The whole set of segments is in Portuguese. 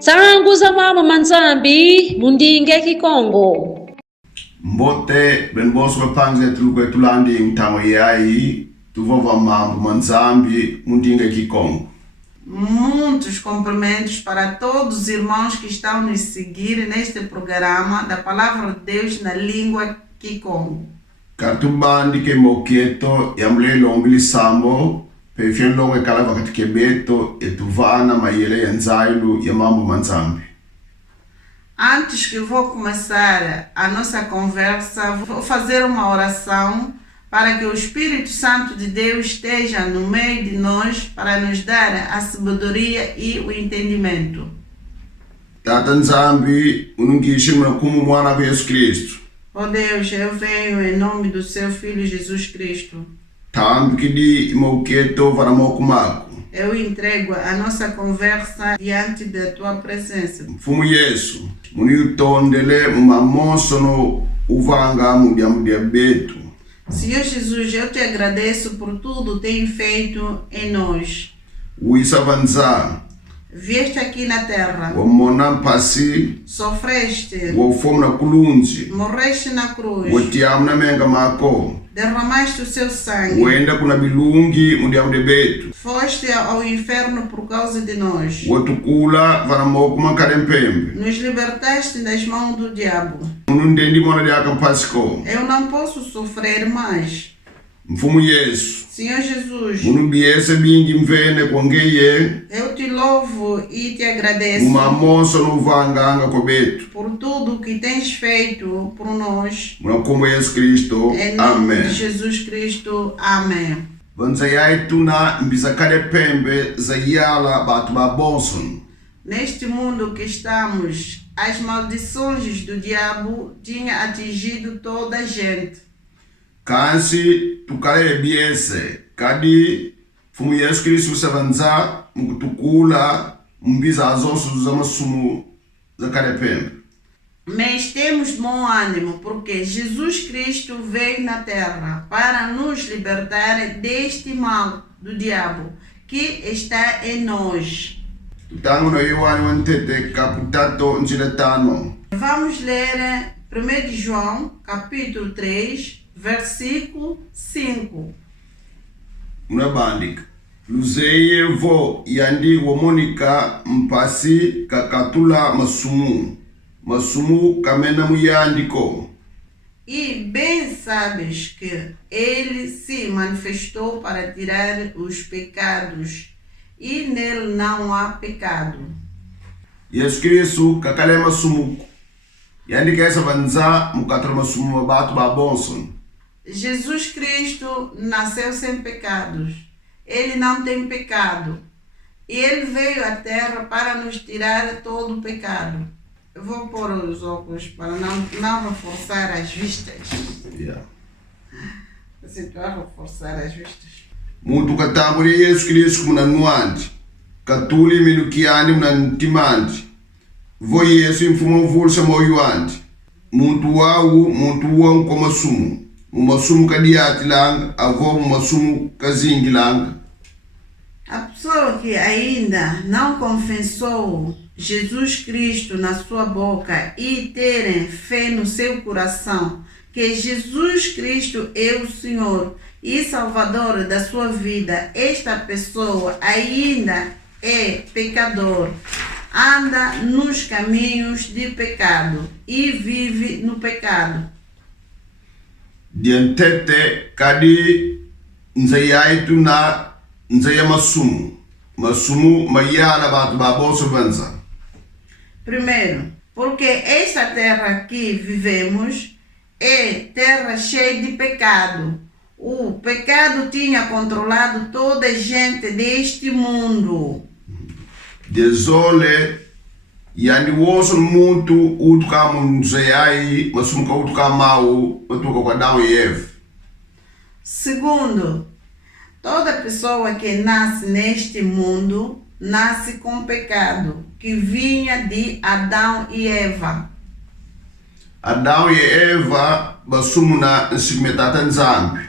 Zangu za mama manzambi mundinge kikongo. Mbote benboso bapanze tulukwe tulandi mtamo yai tuvova mambo manzambi mundinge kikongo. Muitos cumprimentos para todos os irmãos que estão nos seguir neste programa da Palavra de Deus na língua Kikongo. Kartubandi ke mokieto yamlelo ngili sambo pefien longe kala wakati kebeto etuvana mayele yanzailu ya mambo manzambi. Antes que vou começar a nossa conversa, vou fazer uma oração para que o Espírito Santo de Deus esteja no meio de nós para nos dar a sabedoria e o entendimento. Tata nzambi unungishi mnakumu mwana wa Yesu Kristo. Ó Deus, eu venho em nome do seu Filho Jesus Cristo. Tambi kidi imokieto varamokumako. Eu entrego a nossa conversa diante da tua presença. Mfumu Yesu, muni utondele mumamoso no uvanga mudia betu. Senhor Jesus, eu te agradeço por tudo que tem feito em nós. Uisavanza. Vieste aqui na terra. Wamona mpasi. Sofreste. Wafomu na kulunzi. Morreste na cruz. Watiamu na menga mako. Derramaste o seu sangue. Wenda kuna bilungi mudia betu. Foste ao inferno por causa de nós. Watukula varamoku makarempembe. Nos libertaste das mãos do diabo. Munundendi mwana diaka mpasiko. Eu não posso sofrer mais. Mfumu Yesu. Senhor Jesus, Munubiese bingi mvene kwangeye. eu te louvo e te agradeço Mumamoso no vanganga kobetu. por tudo que tens feito por nós. Munakumu Yesu Kristo. Em nome Amen. de Jesus Cristo. Amém. Vanza yaituna mbizakale pembe zayala batu babonson. Neste mundo que estamos, as maldições do diabo tinham atingido toda a gente. Kansi tukale biese kadi fumu Yesu Kristo savanza mukutukula mbiza azosu zamasumu zakale pembe. Mas temos bom ânimo, porque Jesus Cristo veio na terra para nos libertar deste mal do diabo que está em nós. Tutangu no Yohane wantete kaputato njiletano. Vamos ler 1 João, capítulo 3, versículo 5. Unabandika. Luzeye vo yandi womonika mpasi kakatula masumu. Masumu kamena muyandiko. E bem sabes que ele se manifestou para tirar os pecados, e nele não há pecado. Yesu Kristo kakale masumu. Yandi kesa vanza mukatra masumu mabatu babonson. Jesus Cristo nasceu sem pecados. Ele não tem pecado. E ele veio à terra para nos tirar todo o pecado. Eu vou pôr os óculos para não reforçar as vistas. Yeah. Assim, tu vai reforçar as vistas. Muntu katambuli Yesu Kristo kunanuandi. Katuli minukiani munantimandi. Vo Yesu mfumo vulsa moyuandi. Muntu wawu komasumu. Mumasumu kadiati langa, avô mumasumu kazingi langa. A pessoa que ainda não confessou Jesus Cristo na sua boca e terem fé no seu coração que Jesus Cristo é o Senhor e Salvador da sua vida, esta pessoa ainda é pecador, anda nos caminhos de pecado e vive no pecado. Diantete kadi nzayaitu na nzaya masumu. Masumu mayala batu baboso vanza. Primeiro, porque esta terra que vivemos é terra cheia de pecado. O pecado tinha controlado toda a gente deste mundo. Desole yandi woso muntu utuka munzayai masumu ka utuka mau utuka kwa Adão e Eva. Segundo, toda pessoa que nasce neste mundo nasce com pecado, que vinha de Adão e Eva. Adão e Eva basumu na nsigmetata nzambi.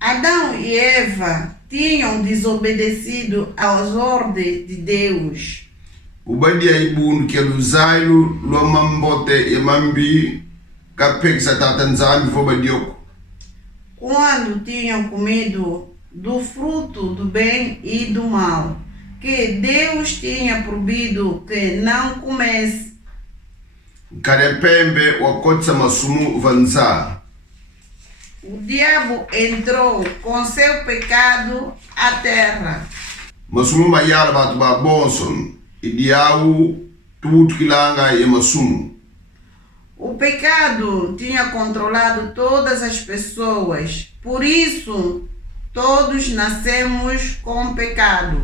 Adão e Eva tinham desobedecido às ordens de Deus. Ubadi aibunu ke luzailu lo mambote e mambi kapek sa tatanzambi fo badioko. Quando tinham comido do fruto do bem e do mal, que Deus tinha proibido que não comesse, Karepembe wakotsa masumu vanza. o diabo entrou com seu pecado à terra. Masumu mayala batu ba bonson. Idiau tudo kilanga e masumu. O pecado tinha controlado todas as pessoas, por isso todos nascemos com pecado.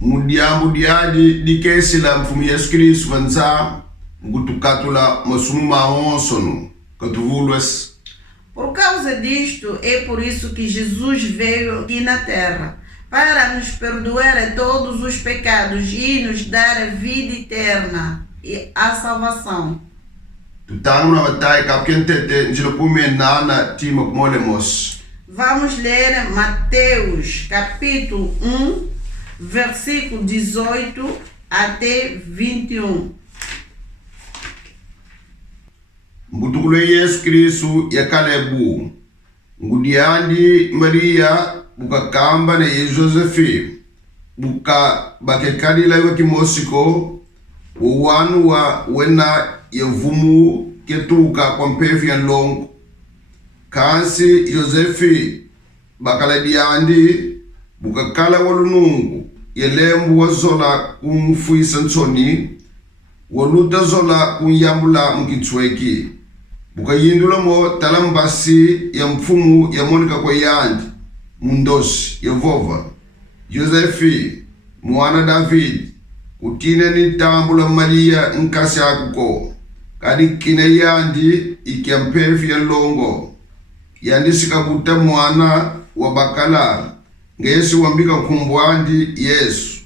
Mudiamu diadi dikesi la mfumu Yesu Kristu vanza ngutukatula masumu maonsono katuvulwes. Por causa disto, é por isso que Jesus veio aqui na terra, para nos perdoar todos os pecados e nos dar a vida eterna e a salvação. Tutanu na watai kapkentete njilopume nana tima kumolemos. Vamos ler Mateus capítulo 1, versículo 18 até 21. Mbutukule Yesu Kristu yakalebu. Ngudiandi Maria buka kamba na Josefi. Buka bakekadila yuwa kimosiko. Uwanu wa wena yevumu ketuka kwa mpefi ya longo. Kansi Josefi bakala diandi buka kala walunungu. Yelembu wazola kumfuisa nsoni. Waluta zola kunyambula mkitsweki. Buka yindula mo talambasi ya mfumu ya monika kwa yandi. Mundosi ya vova. Josefi mwana David. Kutine ni tambula Maria nkasi akuko. Kadi kine yandi ikia mpefi ya longo. Yandi sikabuta mwana wa bakala. Ngesi wambika kumbwandi Yesu.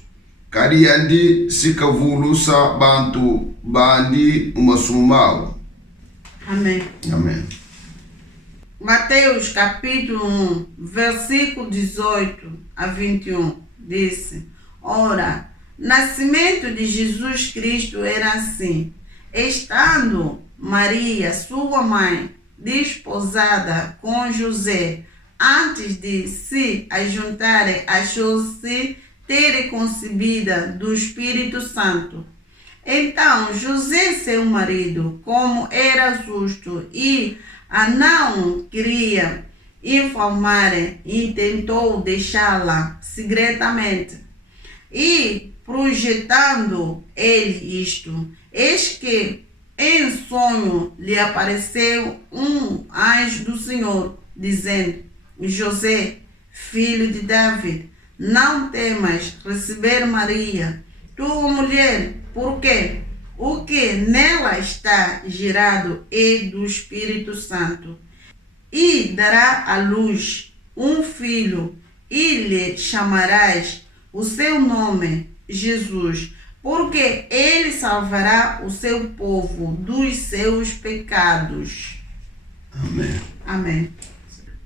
Kadi yandi sikavulusa bantu bandi umasumau. Amém. Amém. Mateus capítulo 1, versículo 18 a 21, disse: Ora, nascimento de Jesus Cristo era assim. Estando Maria, sua mãe, desposada com José, antes de se ajuntarem, achou-se ter concebida do Espírito Santo. Então José, seu marido, como era justo e a não queria informar, intentou deixá-la secretamente. E projetando ele isto, eis que em sonho lhe apareceu um anjo do Senhor, dizendo: José, filho de David, não temas receber Maria, tua mulher, porque o que nela está gerado é do Espírito Santo. E dará à luz um filho, e lhe chamarás o seu nome Jesus, porque ele salvará o seu povo dos seus pecados. Amém. Amém.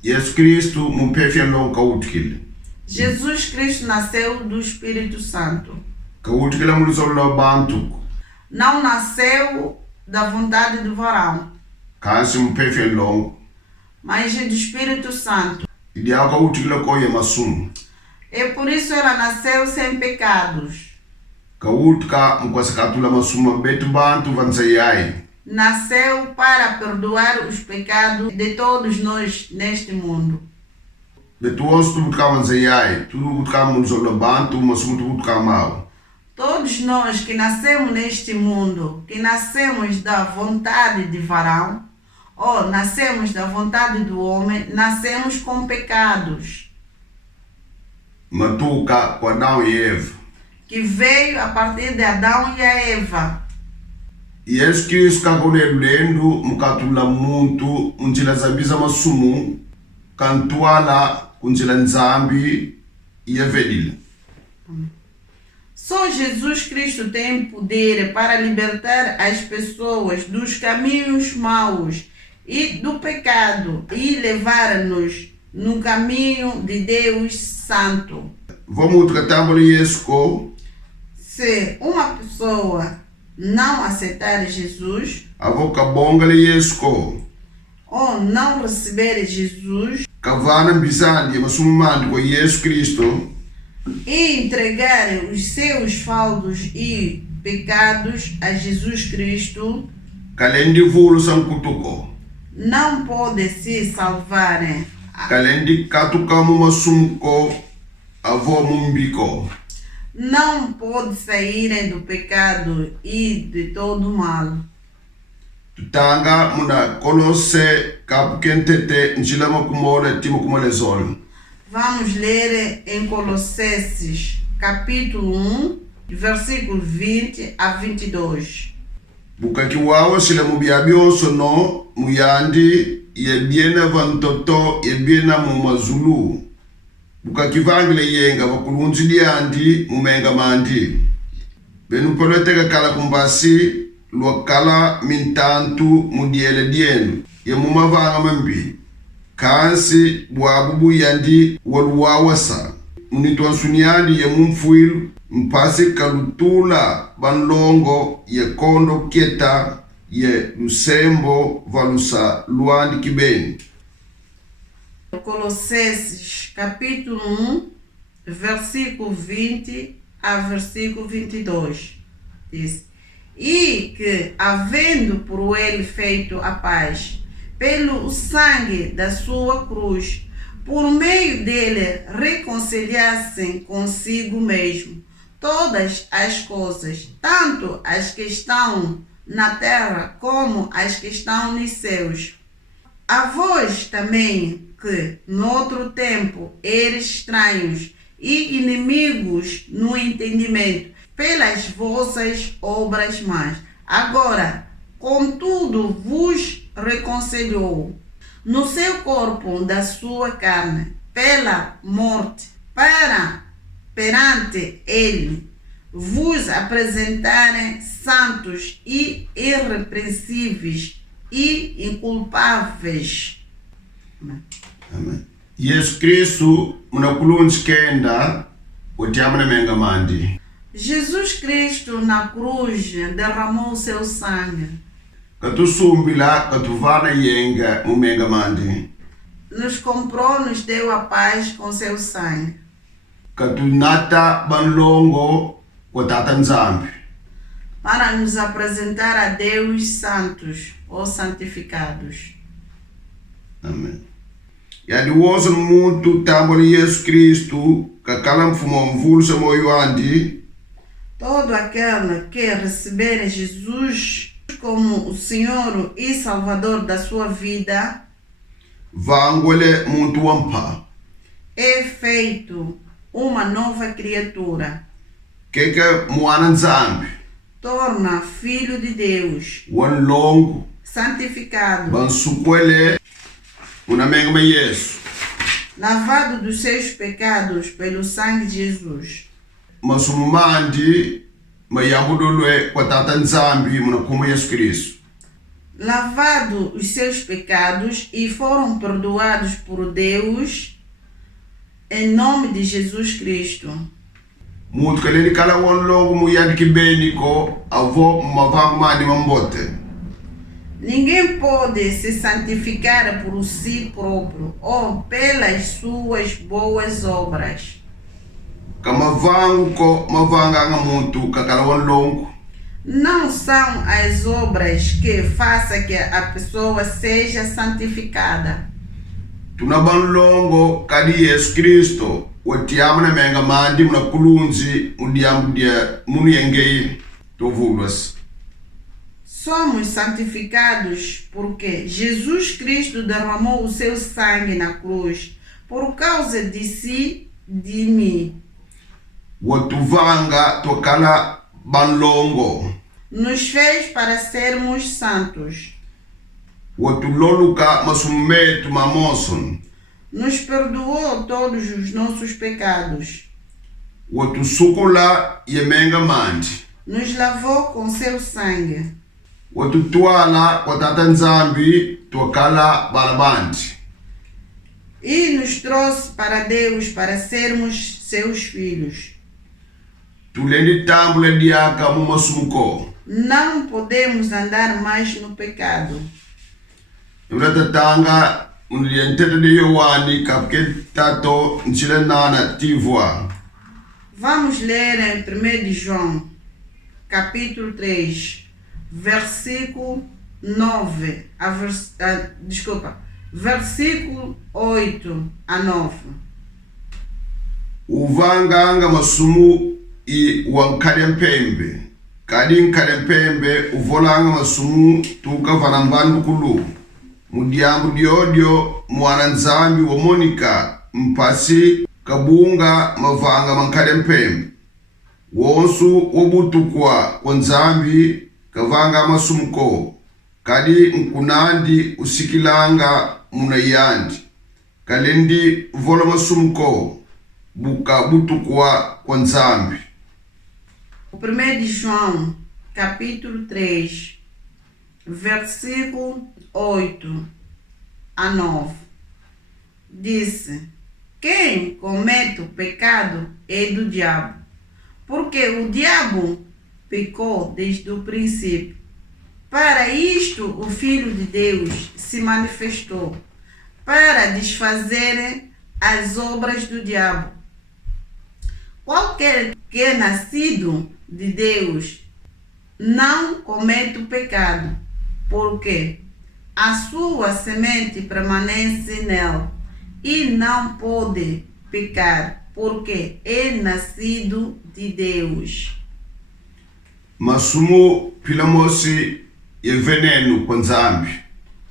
Yesu Kristu mpefi ya longo kautikile. Jesus Cristo nasceu do Espírito Santo. Kautikile mulusolo bantu. Não nasceu da vontade do varão, Kansi mpefi ya longo. mas é do Espírito Santo. Idiau kautikile koye masumu. E por isso ela nasceu sem pecados. Kautka mkwasakatula masuma betu bantu vansayai. Nasceu para perdoar os pecados de todos nós neste mundo. Betu osu tubutka vansayai. Tubutka mulusolo bantu masumu tubutka mau. Todos nós que nascemos neste mundo, que nascemos da vontade de varão, ou nascemos da vontade do homem, nascemos com pecados, Matuka kwa Adão e Eva. que veio a partir de Adão e a Eva. Yesu Kristu kakone lendo mukatula muntu unjila zabiza masumu kantuala kunjila nzambi yevedile. Só Jesus Cristo tem poder para libertar as pessoas dos caminhos maus e do pecado e levar-nos no caminho de Deus Santo. Vamos tukatambula Yesu ko Se uma pessoa não aceitar Jesus avo kabonga le Yesu ko ou não receber Jesus kavana mbizandi masumumandi kwa Yesu Kristo e entregar os seus faldos e pecados a Jesus Cristo, kalendi vulu sankutuko não pode se salvar, kalendi katukamu masumko avo mumbiko não pode sair do pecado e de todo mal. tutanga muna Kolose kapukentete njilama kumole timo kumole zolo. Vamos ler em Colossenses, capítulo 1, versículo 20 a 22. Bukaki wawo sila mubiabioso no muyandi yebiena vantoto yebiena mumazulu. Bukaki vangile yenga vakulunzi liandi mumenga mandi. Benu poloteka kala kumbasi luakala mintantu mudiele dienu ye mumavanga mambi. Kansi buabubu yandi waluwawasa. Munituansuniandi ye mumfuilu mpasi kalutula banlongo ye kondo kieta ye lusembo valusa luandi kibeni. Colossenses capítulo 1, versículo 20 a versículo 22. Diz: E que, havendo por ele feito a paz, pelo sangue da sua cruz, por meio dele reconciliassem consigo mesmo todas as coisas, tanto as que estão na terra como as que estão nos céus. A vós também, que noutro tempo eres estranhos e inimigos no entendimento, pelas vossas obras más, agora, contudo, vos reconciliou no seu corpo da sua carne, pela morte, para perante ele vos apresentarem santos e irrepreensíveis e inculpáveis. Amen. Yesu Kristo munakulunzi kenda utiamana menga mandi. Jesus Cristo na cruz derramou seu sangue. Katusumbila katuvana yenga mumenga mandi. Nos comprou, nos deu a paz com seu sangue. Katunata banlongo kotata nzambi. Para nos apresentar a Deus santos ou santificados. Amen. Yadi woso muntu tamboli Yesu Kristo kakala mfumo mvulsa moyo andi. Todo aquele que receber Jesus como o Senhor e Salvador da sua vida Vangole muntu wampa. é feito uma nova criatura. Keke mwana nzambi. Torna filho de Deus, Wanlongo santificado, bansukwele unamenga me Yesu. lavado dos seus pecados pelo sangue de Jesus. Masumumandi mayambudulwe kwa tata nzambi munakuma Yesu Kristo. Lavado os seus pecados e foram perdoados por Deus em nome de Jesus Cristo. Muntu kaleni kala wanlongo muyandi kibeni ko avo mavangu mandi mambote. Ninguém pode se santificar por si próprio ou pelas suas boas obras. Kamavangu ko mavanga nga muntu kakala wanlongo. Não são as obras que façam que a pessoa seja santificada. Tunabanlongo kadi Yesu Kristo watiamana menga mandi munakulunzi mudiamu dia munu yengei tovulwas. Somos santificados porque Jesus Cristo derramou o seu sangue na cruz por causa de si, de mim. Watuvanga tokala banlongo. Nos fez para sermos santos. Watuloluka masumetu mamoson. Nos perdoou todos os nossos pecados. Watusukula yemenga mandi. Nos lavou com seu sangue. Watutwala watata nzambi tokala balabandi. E nos trouxe para Deus para sermos seus filhos. tulendi tambula diaka mu masumuko. Não podemos andar mais no pecado. Tatanga undientete de Yohani kapke tato nchile nana tivwa. Vamos ler em 1 de João, capítulo 3, versículo 9 versículo 8 a 9. Uvanganga masumu i wankadempembe. Kadin kadempembe uvolanga masumu tuka vanambandu kulu. Mudiambu diodio mwananzambi wa Monica mpasi kabunga mavanga mankadempembe. Wonsu wobutukwa kwa nzambi kavanga masumuko. Kadi mkunandi usikilanga munayandi. Kalendi vola masumuko buka butukwa kwa nzambi. O 1 de João, capítulo 3, versículo 8 a 9, disse: quem comete o pecado é do diabo, porque o diabo pecou desde o princípio. Para isto o Filho de Deus se manifestou, para desfazer as obras do diabo. Qualquer que é nascido de Deus não comete o pecado, porque a sua semente permanece nele e não pode pecar, porque é nascido de Deus. Masumu pilamosi e veneno kwa nzambi.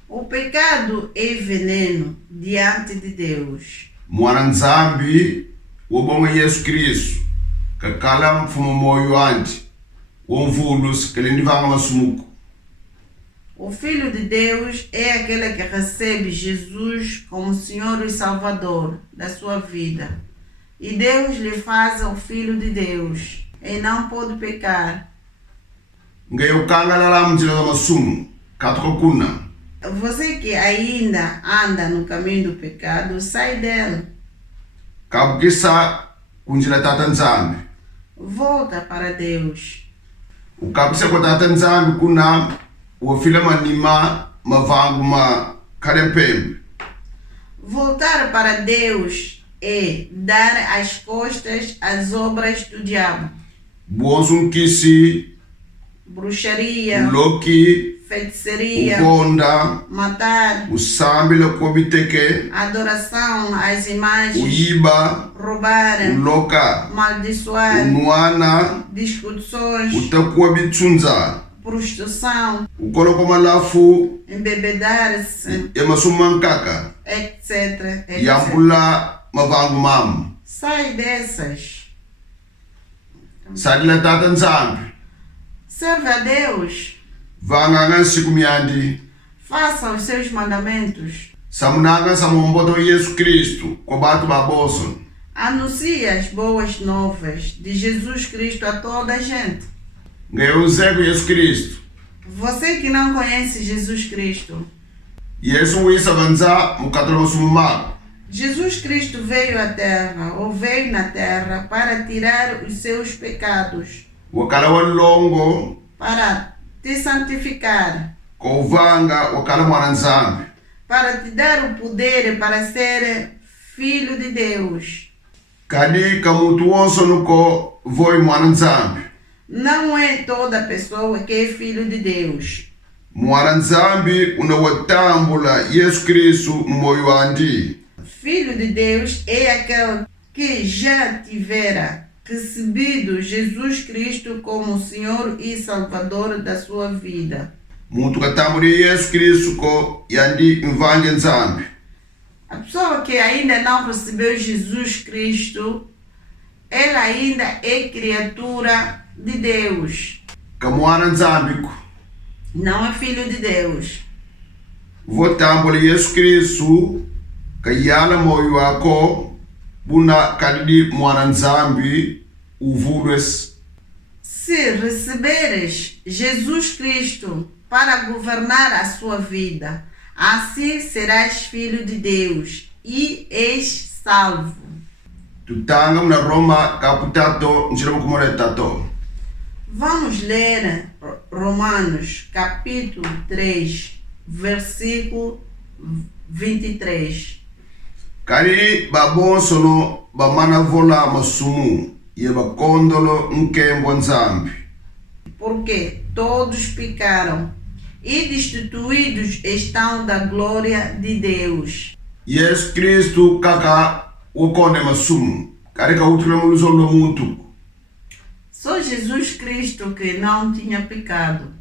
O pecado é veneno diante de Deus. Mwana nzambi wobonga Yesu Kristo kakala mfumo moyo andi womvulus kalendi vanga masumuko. O Filho de Deus é aquele que recebe Jesus como Senhor e Salvador da sua vida. E Deus lhe faz o Filho de Deus e não pode pecar. Ngayo kangalala mjila masumu katoko kuna. Você que ainda anda no caminho do pecado, sai dele. Kabukisa kunjila tata nzambi. Volta para Deus. Ukabisa kwa tata nzambi kuna wafila manima mavangu ma kadempembe. Voltar para Deus é dar as costas às obras do diabo. Buonsunkisi, Bruxaria, uloki, feitiçaria, ukonda, matar, usambila kobiteke, adoração às imagens, uyiba, roubar, uloka, maldiçoar, unwana, discussões, utakuwa bitsunza, prostituição, ukoloko malafu, embebedar-se, emasumankaka, etc. yambula mavangu mamu. Sai dessas. Sadila tata nzambi. Serve a Deus. Vanganga nsiku myandi. Faça os seus mandamentos. Samunanga samomboto Yesu Kristo kwa batu baboso. Anuncie as boas novas de Jesus Cristo a toda a gente. Ngayuzeko Yesu Kristo. Você que não conhece Jesus Cristo. Yesu wisa vanza mukatolo masumumako. Jesus Cristo veio à terra, ou veio na terra, para tirar os seus pecados, Wakala walongo para te santificar, kovanga wakala mwana nzambi. para te dar o poder para ser filho de Deus. Kadi kamutu wonso nuko voi mwana nzambi. Não é toda pessoa que é filho de Deus. Mwana nzambi unawatambula Yesu Kristo moyo andi. Filho de Deus é aquele que já tivera recebido Jesus Cristo como Senhor e Salvador da sua vida. Muntu katambula Yesu Kristo ko yandi mvange nzambi. A pessoa que ainda não recebeu Jesus Cristo, ela ainda é criatura de Deus. Kamwana nzambi ko. Não é filho de Deus. Votambula Yesu Kristo kayala moyo wako buna kadidi mwana nzambi uvulwes. Se receberes Jesus Cristo para governar a sua vida, assim serás filho de Deus e és salvo. Tutanga na Roma caputato njira kumore tato. Vamos ler Romanos capítulo 3, versículo 23. Kari babonso no bamana vola masumu ye bakondolo nkembo nzambi. Porque todos pecaram e destituídos estão da glória de Deus. Yesu Kristu kaka ukone masumu. Kari ka utule muluzolo muntu. Só Jesus Cristo que não tinha pecado,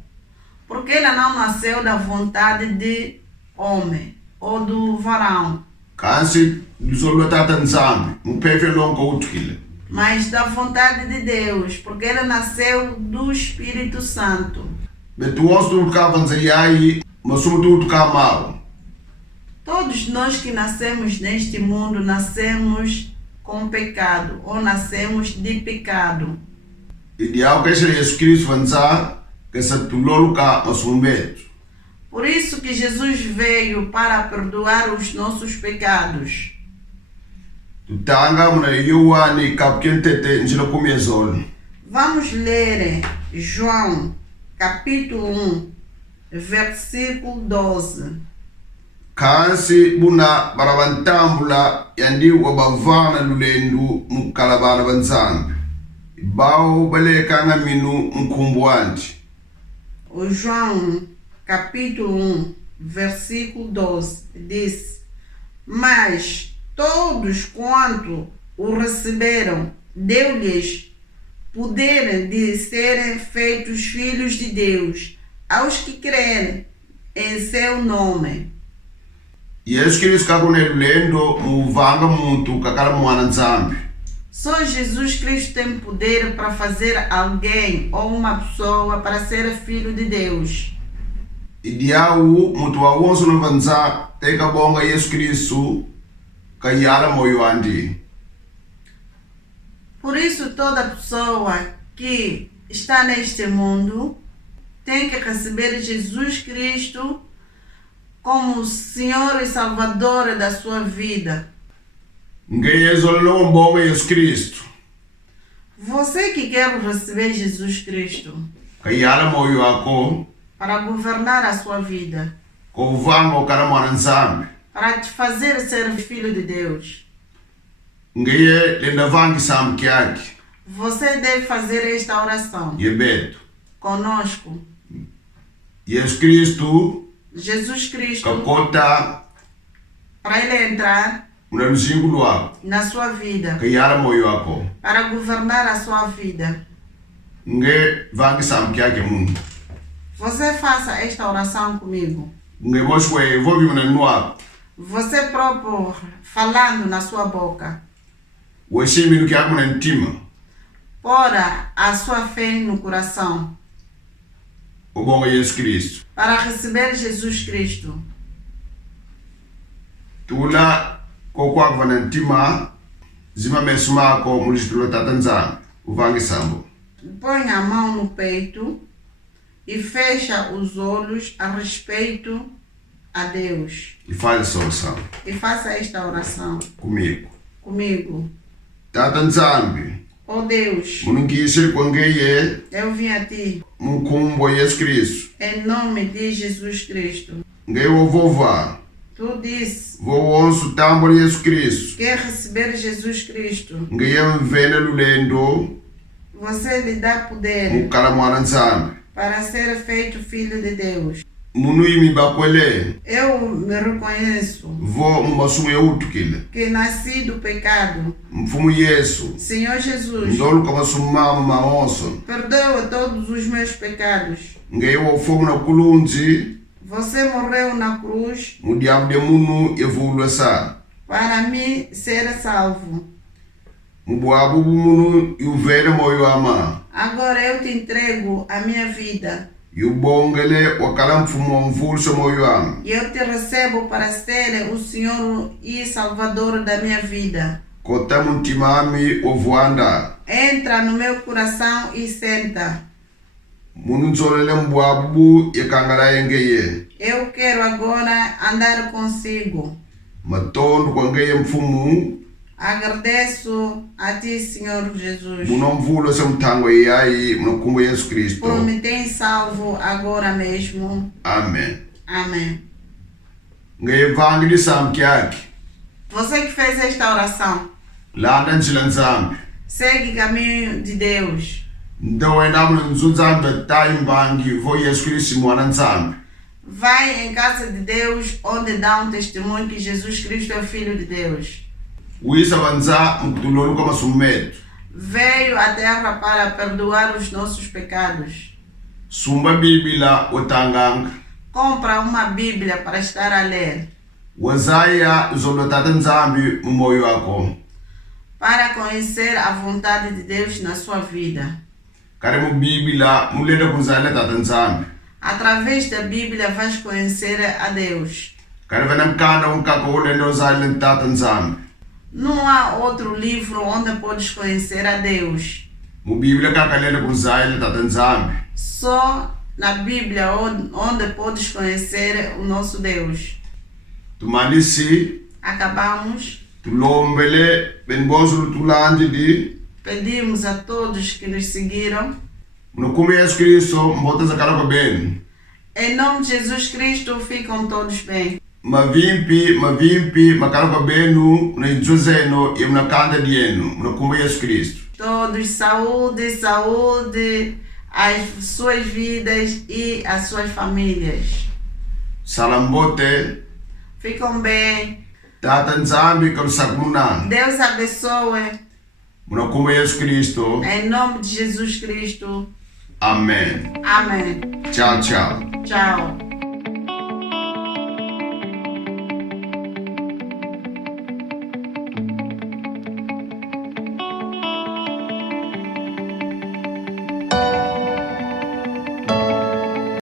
porque ele não nasceu da vontade de homem ou do varão, Kansi luzolo tata nzambi. Mupefe longo utule. mas da vontade de Deus, porque ele nasceu do Espírito Santo. Betuos tu kavanza yai masumu tu kamao. Todos nós que nascemos neste mundo, nascemos com pecado ou nascemos de pecado. Ideal que Jesus Cristo vanza que sa tulolu ka masumbetu. Por isso que Jesus veio para perdoar os nossos pecados. Tutanga muna yuwani kapkentete njila kumyezolo. Vamos ler João, capítulo 1, versículo 12. Kansi buna barabantambula yandi wabavana lulendu mukalabana banzambi. Bao baleka nga minu mkumbwanti. O João, capítulo 1, versículo 12, diz: Mas todos quanto o receberam, deu-lhes poder de serem feitos filhos de Deus, aos que crerem em seu nome. Yesu Kristo kakune lulendo muvanga muntu kakala mwana nzambi. Só Jesus Cristo tem poder para fazer alguém ou uma pessoa para ser filho de Deus. Idiawu mutu wa wonso no vanza teka bonga Yesu Kristo kayala moyo andi. Por isso, toda pessoa que está neste mundo tem que receber Jesus Cristo como Senhor e Salvador da sua vida. Ngeyezolo bonga Yesu Kristo Você que quer receber Jesus Cristo kayala moyo ako para governar a sua vida, ko vanga okala mwana nzambi. para te fazer ser filho de Deus, Ngeye lenda vangi sam kyaki você deve fazer esta oração yebetu. conosco. Yesu Kristo Jesus Cristo, kakota para Ele entrar muna luzingu lwako na sua vida, kayala moyo ako. para governar a sua vida. Nge vangi sam kyaki mungu. Você faça esta oração comigo. Nge moshwe vobi muna nwako. Você próprio falando na sua boca. Weshimi nukyaki muna ntima. Pora a sua fé no coração Ubonga Yesu Kristo. para receber Jesus Cristo. Tula kokwako vana ntima zima mesumako mulishitulo tata nzambi. Uvangi sambo. Põe a mão no peito e fecha os olhos a respeito a Deus. Ifale solo sambo. E faça esta oração comigo. Tata nzambi. Oh Deus, Munungishiri kwa ngeye eu vim a Ti mukumbo Yesu Kristo. em nome de Jesus Cristo. Ngeye wovova. Tu disse Vowonsu tambo Yesu Kristo. quer receber Jesus Cristo. Ngeye mvene lulendo Você lhe dá poder mukala mwana nzambi. para ser feito filho de Deus. Munu yimi bakwele. Eu me reconheço Vo mumasumu yeutukile. que nasci do pecado. Mfumu Yesu. Senhor Jesus, Ndolu kabasumama maonso. perdoa todos os meus pecados. Ngeye wofomu na kulunzi. Você morreu na cruz Mudiabu de munu evulwe sa. para me ser salvo. Mubuabu munu yuvele moyo ama. Agora eu te entrego a minha vida Yubongele wakala mfumu mvulso moyo ama. e eu te recebo para ser o Senhor e Salvador da minha vida. Kota muntimami ovuanda. Entra no meu coração e senta. Munu nzolele mbuabu yekangala yengeye. Eu quero agora andar consigo. Matondo kwa ngeye mfumu. Agradeço a ti, Senhor Jesus, munomvulo semthango yayi munokumbo Yesu Kristo. por me ter salvo agora mesmo. Amém. Amém. Ngevangeli samkyaki Você que fez esta oração, landa njila nzambi segue o caminho de Deus. ndowena mulunzunzambe taimbangi vo Yesu Kristo mwana nzambi. Vai em casa de Deus, onde dá um testemunho que Jesus Cristo é o Filho de Deus. Wisa vanza mkutulolu kama sumetu Veio à terra para perdoar os nossos pecados. sumba bibila otanganga Compra uma Bíblia para estar a ler, wazaya zolotata nzambi mumoyo wako para conhecer a vontade de Deus na sua vida. kare mu bibila mulele kuzala tata nzambi Através da Bíblia vais conhecer a Deus. kare vana mkanda unkako ulendo zala tata nzambi. Não há outro livro onde podes conhecer a Deus. Mu bibila kakalele kuzala tata nzambi. Só na Bíblia onde podes conhecer o nosso Deus. Tumalisi Acabamos. tulombele benbozulu tulandi di Pedimos a todos que nos seguiram. munokume Yesu Kristo mbota zakala kwa benu. Em nome de Jesus Cristo, ficam todos bem. Mavimpi makala kwa benu unaijuzeno ya mnakanda dienu munokume Yesu Kristo. Todos, saúde, saúde, as suas vidas e as suas famílias. Salambote Ficam bem. tata nzambi kalusakumuna Deus abençoe. munokume Yesu Kristo. Em nome de Jesus Cristo. Amém. Amém. Tchau, tchau. Tchau.